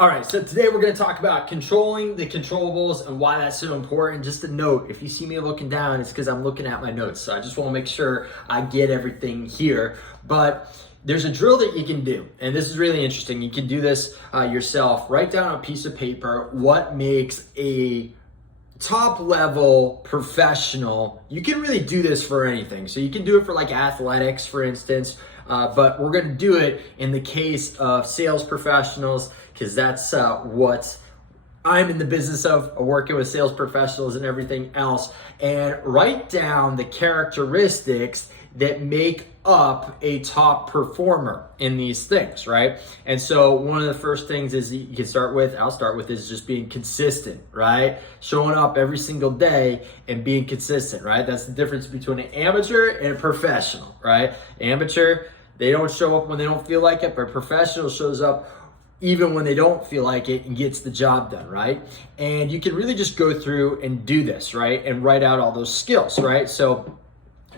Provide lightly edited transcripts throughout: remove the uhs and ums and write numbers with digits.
All right, so today we're going to talk about controlling the controllables and why that's so important. Just a note, if you see me looking down, it's because I'm looking at my notes. So I just want to make sure I get everything here. But there's a drill that you can do, and this is really interesting. You can do this yourself. Write down on a piece of paper what makes a top level professional. You can really do this for anything. So you can do it for like athletics, for instance, but we're going to do it in the case of sales professionals because that's what I'm in the business of, working with sales professionals and everything else. And write down the characteristics that make up a top performer in these things, right? And so one of the first things is you can start with, I'll start with, is just being consistent, right? Showing up every single day and being consistent, right? That's the difference between an amateur and a professional, right? Amateur, they don't show up when they don't feel like it, but professional shows up even when they don't feel like it and gets the job done, right? And you can really just go through and do this, right? And write out all those skills, right? So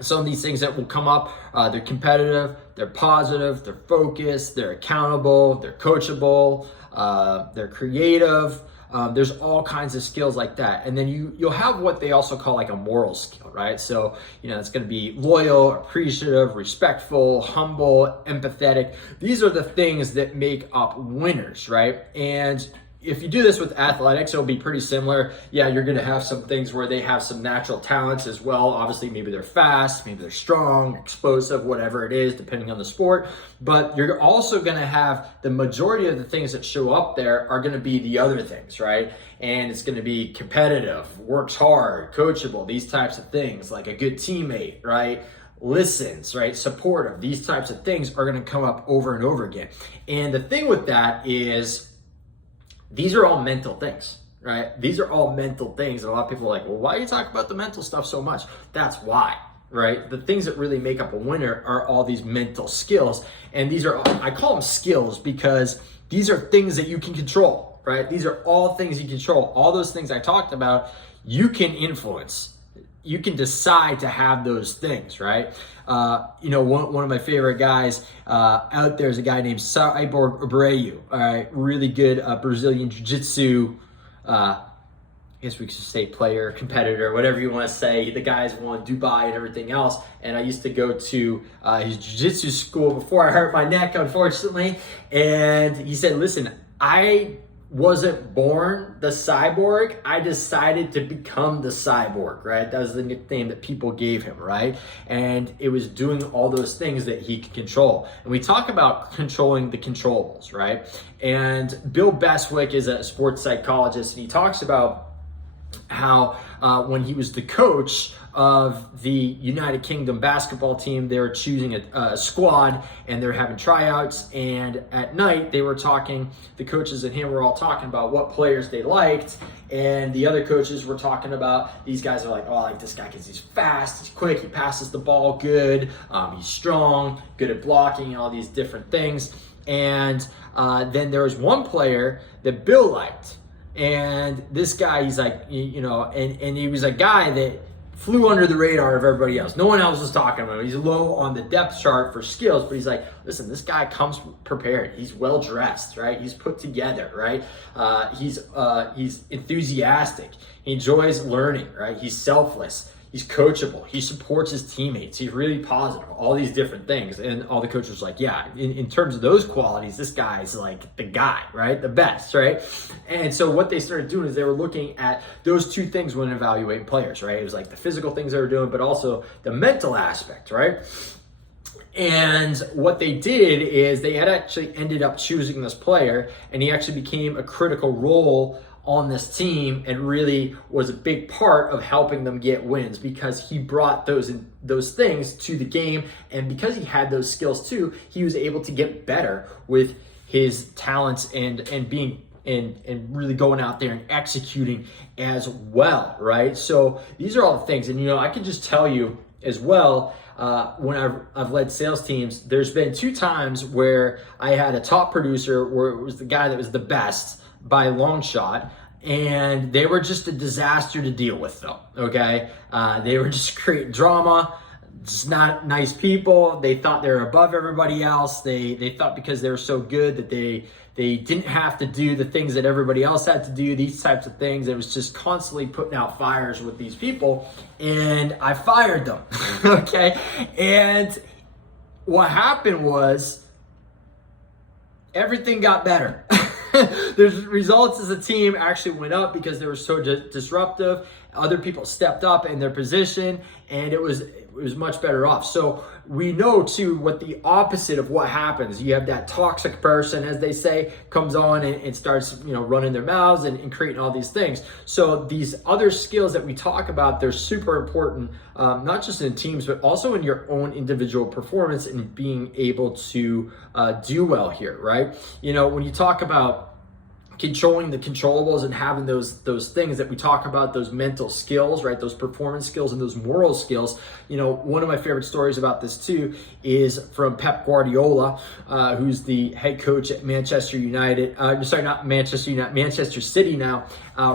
some of these things that will come up, they're competitive, they're positive, they're focused, they're accountable, they're coachable, they're creative. There's all kinds of skills like that. And then you'll have what they also call like a moral skill, right? So, it's going to be loyal, appreciative, respectful, humble, empathetic. These are the things that make up winners, right? And if you do this with athletics, it'll be pretty similar. Yeah, you're going to have some things where they have some natural talents as well. Obviously, maybe they're fast, maybe they're strong, explosive, whatever it is, depending on the sport. But you're also going to have the majority of the things that show up there are going to be the other things, right? And it's going to be competitive, works hard, coachable, these types of things, like a good teammate, right? Listens, right? Supportive. These types of things are going to come up over and over again. And the thing with that is, these are all mental things, right? These are all mental things. And a lot of people are like, well, why do you talk about the mental stuff so much? That's why, right? The things that really make up a winner are all these mental skills. And these are, I call them skills because these are things that you can control, right? These are all things you control. All those things I talked about, you can influence. You can decide to have those things, right? One of my favorite guys out there is a guy named Cyborg Abreu. All right, really good Brazilian jiu-jitsu, I guess we could say player, competitor, whatever you want to say. The guy's won Dubai and everything else. And I used to go to his jiu-jitsu school before I hurt my neck, unfortunately. And he said, listen, I wasn't born the cyborg. I decided to become the cyborg, right? That was the nickname that people gave him, right? And it was doing all those things that he could control. And we talk about controlling the controllables, right? And Bill Bestwick is a sports psychologist, and he talks about how when he was the coach of the United Kingdom basketball team, they were choosing a squad and they're having tryouts, and at night they were talking, the coaches and him were all talking about what players they liked, and the other coaches were talking about, these guys are like, oh, I like this guy because he's fast, he's quick, he passes the ball good, he's strong, good at blocking, all these different things. And then there was one player that Bill liked, and this guy, he's like, and he was a guy that flew under the radar of everybody else. No one else was talking about him. He's low on the depth chart for skills, but he's like, listen, this guy comes prepared. He's well dressed, right? He's put together, right? He's enthusiastic. He enjoys learning, right? He's selfless. He's coachable. He supports his teammates. He's really positive. All these different things. And all the coaches were like, yeah, in terms of those qualities, this guy's like the guy, right? The best, right? And so what they started doing is they were looking at those two things when evaluating players, right? It was like the physical things they were doing, but also the mental aspect, right? And what they did is they had actually ended up choosing this player, and he actually became a critical role on this team and really was a big part of helping them get wins because he brought those things to the game, and because he had those skills too, he was able to get better with his talents and being and really going out there and executing as well, right? So these are all the things, and I can just tell you as well, when I've led sales teams, there's been 2 times where I had a top producer where it was the guy that was the best by a long shot, and they were just a disaster to deal with though, okay? They were just creating drama. just not nice people. They thought they were above everybody else. They thought because they were so good that they didn't have to do the things that everybody else had to do, these types of things. It was just constantly putting out fires with these people, and I fired them. Okay? And what happened was everything got better. The results as a team actually went up because they were so disruptive. Other people stepped up in their position, and it was much better off. So we know too what the opposite of what happens. You have that toxic person, as they say, comes on and starts running their mouths and creating all these things. So these other skills that we talk about, they're super important, not just in teams, but also in your own individual performance and being able to do well here, right? When you talk about controlling the controllables and having those things that we talk about, those mental skills, right? Those performance skills and those moral skills. One of my favorite stories about this too is from Pep Guardiola, who's the head coach at Manchester United. Sorry, not Manchester United, Manchester City now.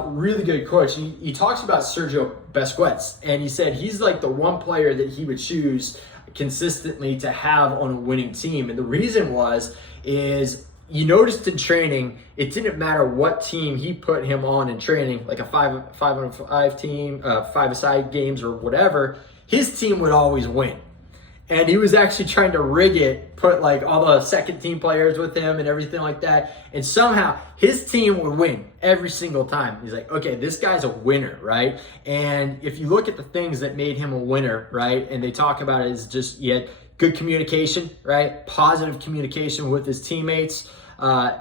Really good coach. He talks about Sergio Busquets, and he said he's like the one player that he would choose consistently to have on a winning team. And the reason is you noticed in training, it didn't matter what team he put him on in training, like a 5-on-5 team, 5-a-side games or whatever, his team would always win. And he was actually trying to rig it, put like all the second team players with him and everything like that. And somehow his team would win every single time. He's like, okay, this guy's a winner, right? And if you look at the things that made him a winner, right? And they talk about it as just, he had good communication, right? Positive communication with his teammates.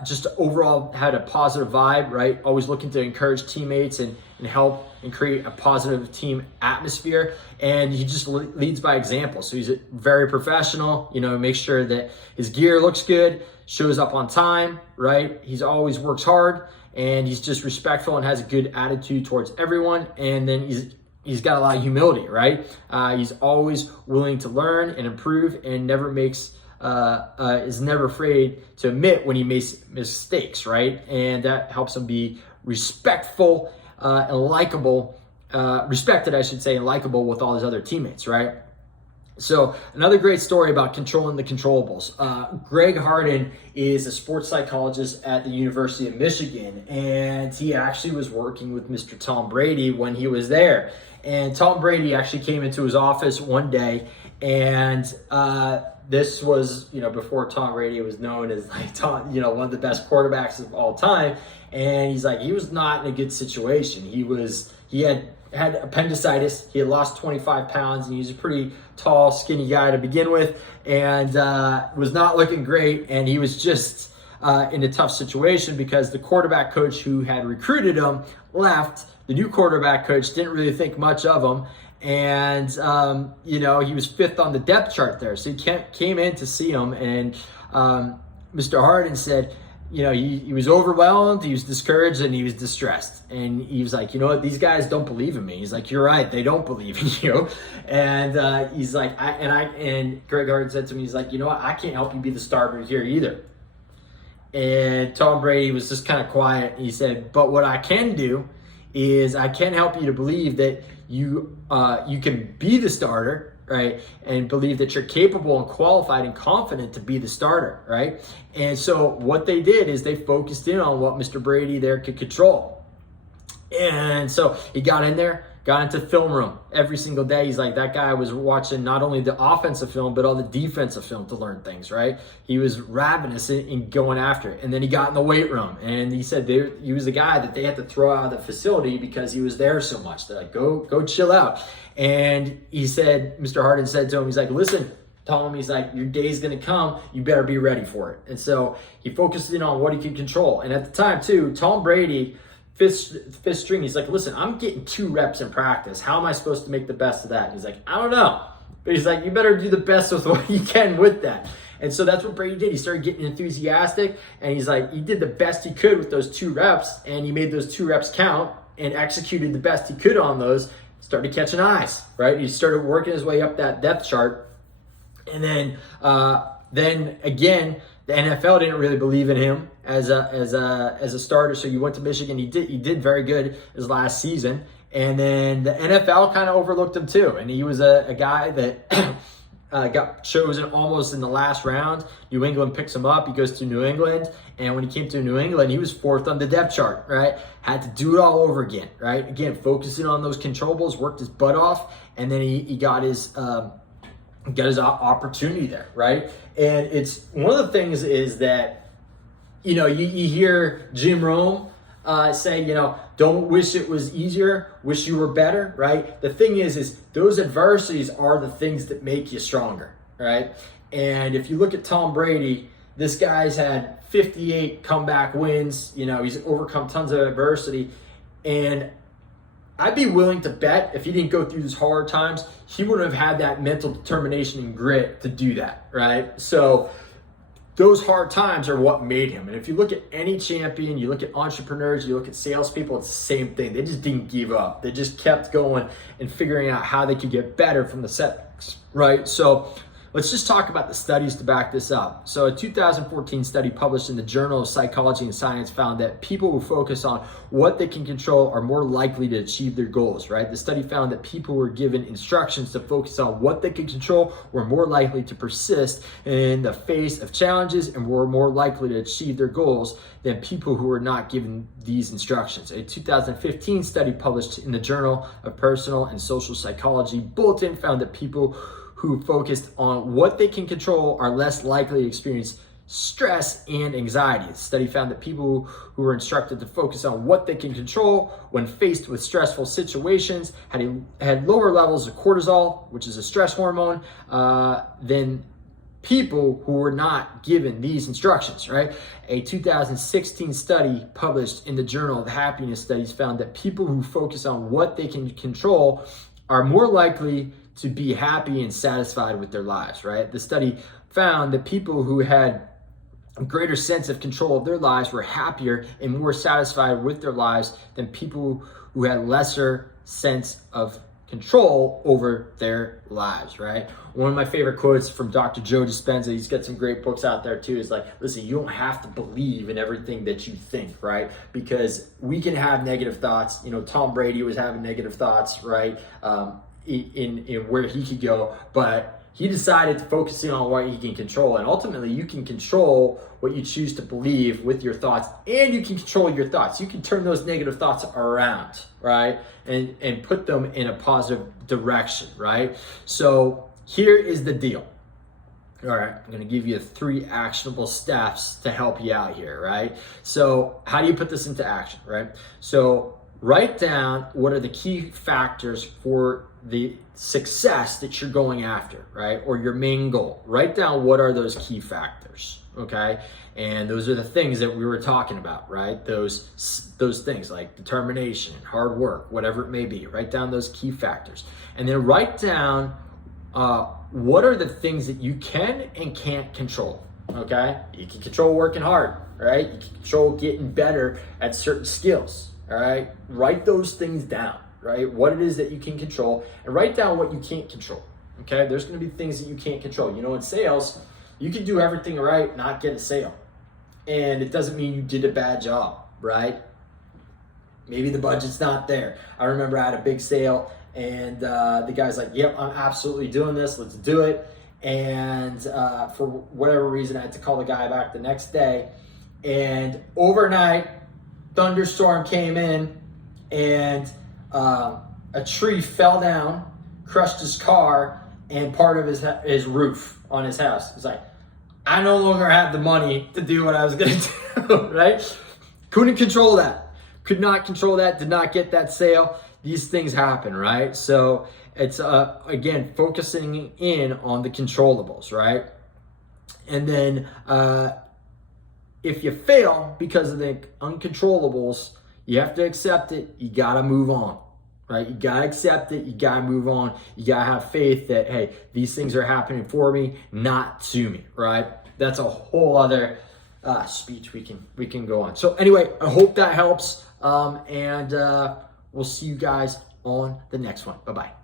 Just overall had a positive vibe, right? Always looking to encourage teammates and help and create a positive team atmosphere. And he just leads by example. So he's very professional, makes sure that his gear looks good, shows up on time, right? He's always works hard, and he's just respectful and has a good attitude towards everyone. And then he's got a lot of humility, right? He's always willing to learn and improve, and is never afraid to admit when he makes mistakes, right? And that helps him be respectful and likable, respected, I should say, and likable with all his other teammates, right? So another great story about controlling the controllables. Greg Harden is a sports psychologist at the University of Michigan, and he actually was working with Mr. Tom Brady when he was there. And Tom Brady actually came into his office one day, and this was, before Tom Brady was known as one of the best quarterbacks of all time. And he's like, he was not in a good situation. He had appendicitis. He had lost 25 pounds, and he was a pretty tall, skinny guy to begin with, and was not looking great. And he was just in a tough situation because the quarterback coach who had recruited him left. The new quarterback coach didn't really think much of him. And, he was 5th on the depth chart there. So he came in to see him, and Mr. Harden said, he was overwhelmed, he was discouraged, and he was distressed. And he was like, these guys don't believe in me. He's like, you're right, they don't believe in you. And he's like, and Greg Harden said to me, he's like, I can't help you be the starter here either. And Tom Brady was just kind of quiet. He said, but what I can do is I can help you to believe that you can be the starter, right? And believe that you're capable and qualified and confident to be the starter, right? And so what they did is they focused in on what Mr. Brady there could control. And so he got in there, got into the film room every single day. He's like, that guy was watching not only the offensive film, but all the defensive film to learn things, right? He was ravenous in going after it. And then he got in the weight room, and he said he was the guy that they had to throw out of the facility because he was there so much. They're like, go chill out. And he said, Mr. Harden said to him, he's like, listen, Tom, he's like, your day's going to come. You better be ready for it. And so he focused in on what he could control. And at the time too, Tom Brady, fifth string, he's like, listen, I'm getting 2 reps in practice. How am I supposed to make the best of that? He's like, I don't know. But he's like, you better do the best with what you can with that. And so that's what Brady did. He started getting enthusiastic, and he's like, he did the best he could with those 2 reps, and he made those 2 reps count and executed the best he could on those, started catching eyes, right? He started working his way up that depth chart. And then again, the NFL didn't really believe in him as a starter. So he went to Michigan. He did very good his last season, And then the NFL kind of overlooked him too. And he was a guy that got chosen almost in the last round. New England picks him up. He goes to New England. And when he came to New England, he was fourth on the depth chart, right? Had to do it all over again, right? Again, focusing on those controllables, worked his butt off, and then he got his opportunity there, right? And it's one of the things is that, you hear Jim Rome say, don't wish it was easier, wish you were better, right? The thing is those adversities are the things that make you stronger, right? And if you look at Tom Brady, this guy's had 58 comeback wins. He's overcome tons of adversity. And I'd be willing to bet if he didn't go through these hard times, he would have had that mental determination and grit to do that, right? So those hard times are what made him. And if you look at any champion, you look at entrepreneurs, you look at salespeople, it's the same thing. They just didn't give up. They just kept going and figuring out how they could get better from the setbacks, right? So let's just talk about the studies to back this up. So a 2014 study published in the Journal of Psychology and Science found that people who focus on what they can control are more likely to achieve their goals, right? The study found that people who were given instructions to focus on what they can control were more likely to persist in the face of challenges and were more likely to achieve their goals than people who were not given these instructions. A 2015 study published in the Journal of Personal and Social Psychology Bulletin found that people who focused on what they can control are less likely to experience stress and anxiety. The study found that people who were instructed to focus on what they can control when faced with stressful situations had lower levels of cortisol, which is a stress hormone, than people who were not given these instructions, right? A 2016 study published in the Journal of Happiness Studies found that people who focus on what they can control are more likely to be happy and satisfied with their lives, right? The study found that people who had a greater sense of control of their lives were happier and more satisfied with their lives than people who had lesser sense of control over their lives, right? One of my favorite quotes from Dr. Joe Dispenza, he's got some great books out there too, is like, listen, you don't have to believe in everything that you think, right? Because we can have negative thoughts. Tom Brady was having negative thoughts, right? In where he could go, but he decided to focus in on what he can control. And ultimately, you can control what you choose to believe with your thoughts, and you can control your thoughts. You can turn those negative thoughts around, right? And put them in a positive direction, right? So here is the deal. All right, I'm going to give you 3 actionable steps to help you out here, right? So how do you put this into action, right? So write down what are the key factors for the success that you're going after, right? Or your main goal. Write down what are those key factors, okay? And those are the things that we were talking about, right? Those things like determination, hard work, whatever it may be. Write down those key factors. And then write down what are the things that you can and can't control, okay? You can control working hard, right? You can control getting better at certain skills, all right? Write those things down, right? What it is that you can control, and write down what you can't control, okay? There's gonna be things that you can't control. In sales, you can do everything right, not get a sale. And it doesn't mean you did a bad job, right? Maybe the budget's not there. I remember I had a big sale, and the guy's like, yep, I'm absolutely doing this, let's do it. And for whatever reason, I had to call the guy back the next day, and overnight, thunderstorm came in, and a tree fell down, crushed his car, and part of his roof on his house. It's like, I no longer have the money to do what I was gonna do, right? Couldn't control that. Could not control that, did not get that sale. These things happen, right? So it's, again, focusing in on the controllables, right? And then if you fail because of the uncontrollables, you have to accept it. You gotta move on, right? You gotta accept it. You gotta move on. You gotta have faith that, hey, these things are happening for me, not to me, right? That's a whole other speech we can go on. So anyway, I hope that helps, and we'll see you guys on the next one. Bye-bye.